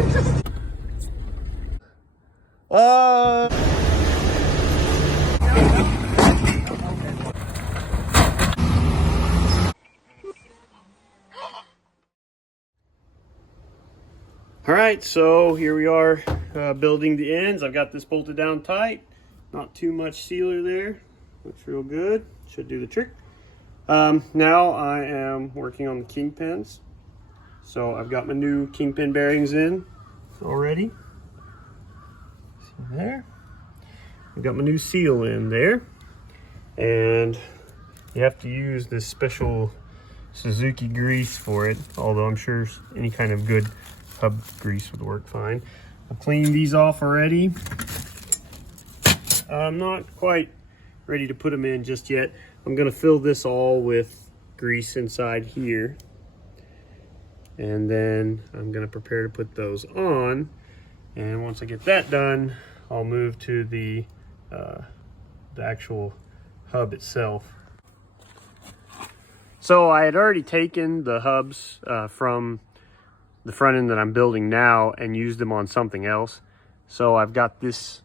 All right, so here we are building the ends. I've got this bolted down tight. Not too much sealer there. Looks real good. Should do the trick. Now I am working on the kingpins. So I've got my new kingpin bearings in already. See there? I've got my new seal in there. And you have to use this special Suzuki grease for it, although I'm sure any kind of good hub grease would work fine. I've cleaned these off already. I'm not quite ready to put them in just yet. I'm going to fill this all with grease inside here, and then I'm going to prepare to put those on. And once I get that done, I'll move to the actual hub itself. So I had already taken the hubs from the front end that I'm building now and used them on something else. So I've got this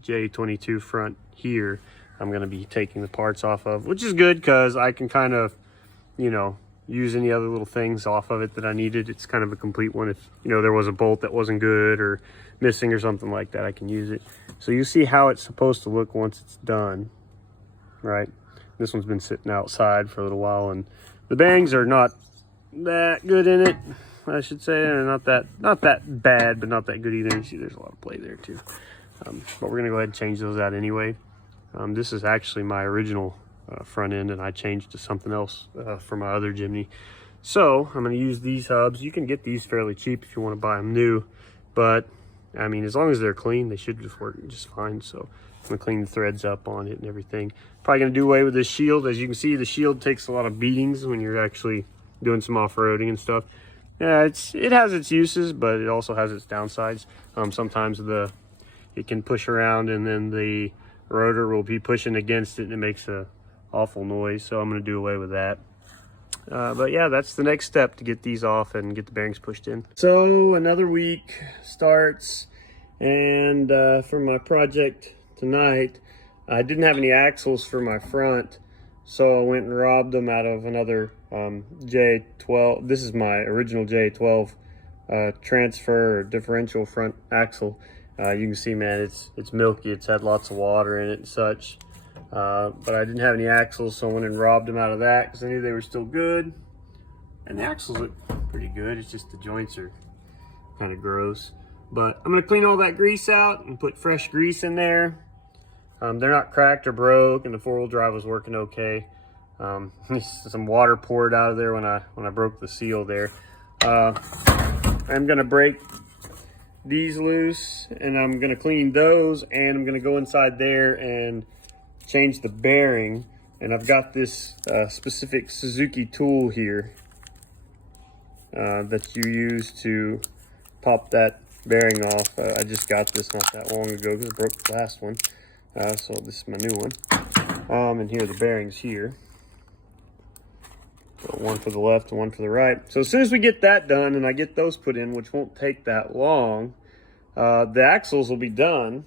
JA22 front here I'm going to be taking the parts off of, which is good because I can kind of, you know, use any other little things off of it that I needed. It's kind of a complete one. If, you know, there was a bolt that wasn't good or missing or something like that, I can use it. So you see how it's supposed to look once it's done, right? This one's been sitting outside for a little while, and the bangs are not that good in it, I should say. They're not that bad, but not that good either. You see there's a lot of play there too. But we're gonna go ahead and change those out anyway. This is actually my original front end, and I changed to something else for my other Jimny. So I'm gonna use these hubs. You can get these fairly cheap if you wanna buy them new, but I mean, as long as they're clean, they should just work just fine. So I'm gonna clean the threads up on it and everything. Probably gonna do away with this shield. As you can see, the shield takes a lot of beatings when you're actually doing some off-roading and stuff. Yeah, it has its uses, but it also has its downsides. Sometimes it can push around, and then the rotor will be pushing against it, and it makes a awful noise. So I'm gonna do away with that. But yeah, that's the next step to get these off and get the bearings pushed in. So another week starts, and for my project tonight, I didn't have any axles for my front, so I went and robbed them out of another JA12. This is my original JA12 transfer or differential front axle. You can see, man, it's milky. It's had lots of water in it and such. But I didn't have any axles, so I went and robbed them out of that because I knew they were still good. And the axles look pretty good. It's just the joints are kind of gross. But I'm gonna clean all that grease out and put fresh grease in there. They're not cracked or broke, and the four-wheel drive was working okay. Some water poured out of there when I broke the seal there. I'm gonna break these loose, and I'm gonna clean those, and I'm gonna go inside there and change the bearing. And I've got this specific Suzuki tool here that you use to pop that bearing off. I just got this not that long ago because I broke the last one. So this is my new one. And here are the bearings here. So one for the left and one for the right. So as soon as we get that done and I get those put in, which won't take that long, the axles will be done.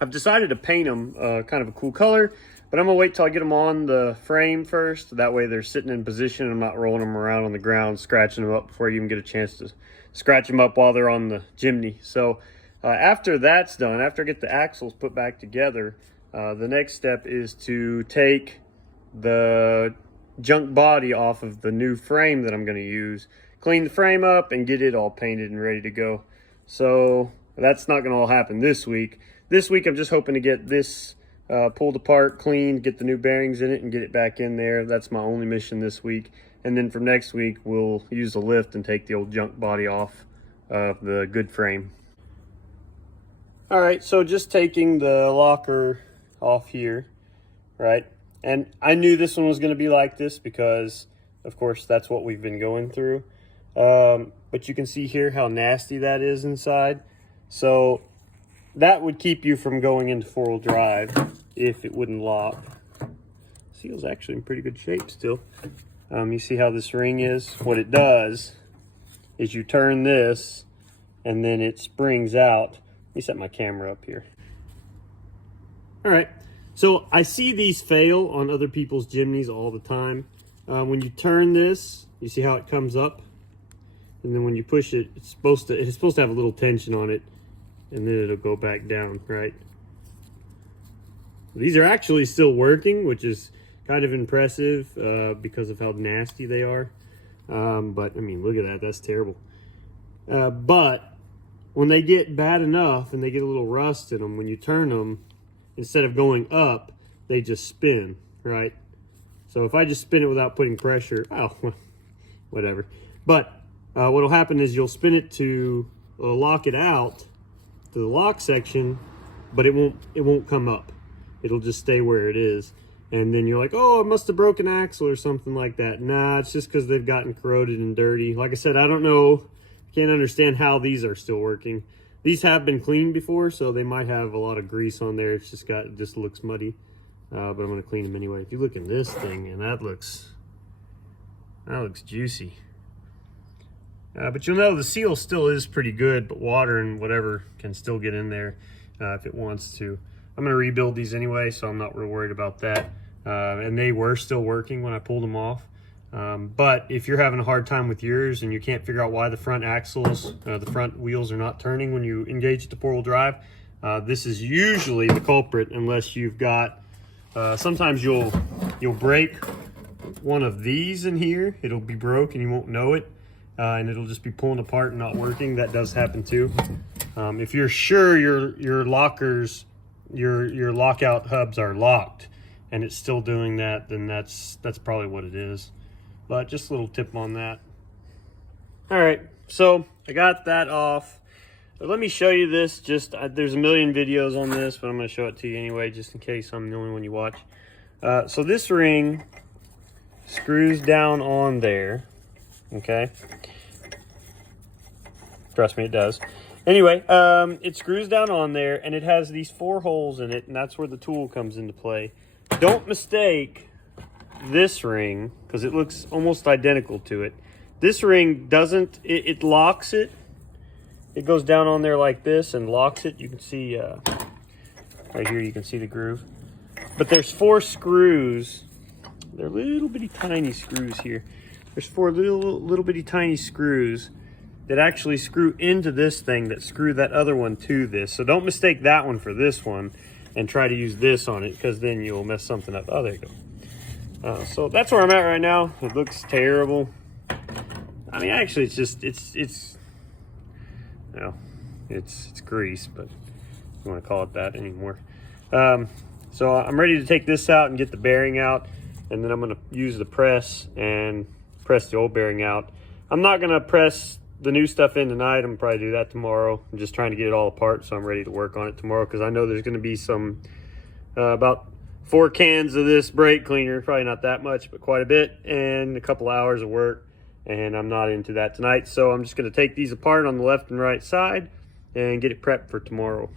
I've decided to paint them kind of a cool color, but I'm gonna wait till I get them on the frame first. That way they're sitting in position and I'm not rolling them around on the ground, scratching them up before you even get a chance to scratch them up while they're on the Jimny. So after that's done, after I get the axles put back together, the next step is to take the junk body off of the new frame that I'm gonna use, clean the frame up, and get it all painted and ready to go. So that's not gonna all happen this week. This week I'm just hoping to get this pulled apart, cleaned, get the new bearings in it, and get it back in there. That's my only mission this week. And then from next week, we'll use a lift and take the old junk body off of the good frame. All right, so just taking the locker off here, right? And I knew this one was gonna be like this because, of course, that's what we've been going through. But you can see here how nasty that is inside. So that would keep you from going into four-wheel drive if it wouldn't lock. Seal's actually in pretty good shape still. You see how this ring is? What it does is you turn this and then it springs out. Let me set my camera up here. All right, so I see these fail on other people's Jimneys all the time. When you turn this, you see how it comes up, and then when you push it, it's supposed to have a little tension on it, and then it'll go back down, right? These are actually still working, which is kind of impressive because of how nasty they are. But I mean, look at that, that's terrible. But when they get bad enough and they get a little rust in them, when you turn them, instead of going up, they just spin, right? So if I just spin it without putting pressure, oh, whatever. But what'll happen is you'll spin it to lock it out to the lock section, but it won't come up. It'll just stay where it is. And then you're like, oh, it must have broken axle or something like that. Nah, it's just because they've gotten corroded and dirty. Like I said, I don't know, can't understand how these are still working. These have been cleaned before, so they might have a lot of grease on there. It just looks muddy. But I'm gonna clean them anyway. If you look in this thing, and that looks juicy. But you'll know the seal still is pretty good, but water and whatever can still get in there if it wants to. I'm gonna rebuild these anyway, so I'm not real worried about that. And they were still working when I pulled them off. But if you're having a hard time with yours and you can't figure out why the front axles, the front wheels are not turning when you engage the four-wheel drive, this is usually the culprit, unless you've got, sometimes you'll break one of these in here. It'll be broke and you won't know it, and it'll just be pulling apart and not working. That does happen too. If you're sure your lockers, your lockout hubs are locked and it's still doing that, then that's probably what it is. But just a little tip on that. All right, so I got that off. But let me show you this. There's a million videos on this, but I'm going to show it to you anyway, just in case I'm the only one you watch. So this ring screws down on there, okay? Trust me, it does. Anyway, it screws down on there, and it has these 4 holes in it, and that's where the tool comes into play. Don't mistake this ring, because it looks almost identical to it. This ring doesn't, it locks it. It goes down on there like this and locks it. You can see right here, you can see the groove. But there's 4 screws. They're little bitty tiny screws here. There's 4 little bitty tiny screws that actually screw into this thing that screw that other one to this. So don't mistake that one for this one and try to use this on it, because then you'll mess something up. Oh, there you go. So that's where I'm at right now. It looks terrible. I mean, actually, it's just, it's grease, but you want to call it that anymore. So I'm ready to take this out and get the bearing out, and then I'm going to use the press and press the old bearing out. I'm not going to press the new stuff in tonight. I'm going to probably do that tomorrow. I'm just trying to get it all apart, so I'm ready to work on it tomorrow, because I know there's going to be some, about 4 cans of this brake cleaner, probably not that much, but quite a bit, and a couple hours of work, and I'm not into that tonight. So I'm just going to take these apart on the left and right side and get it prepped for tomorrow.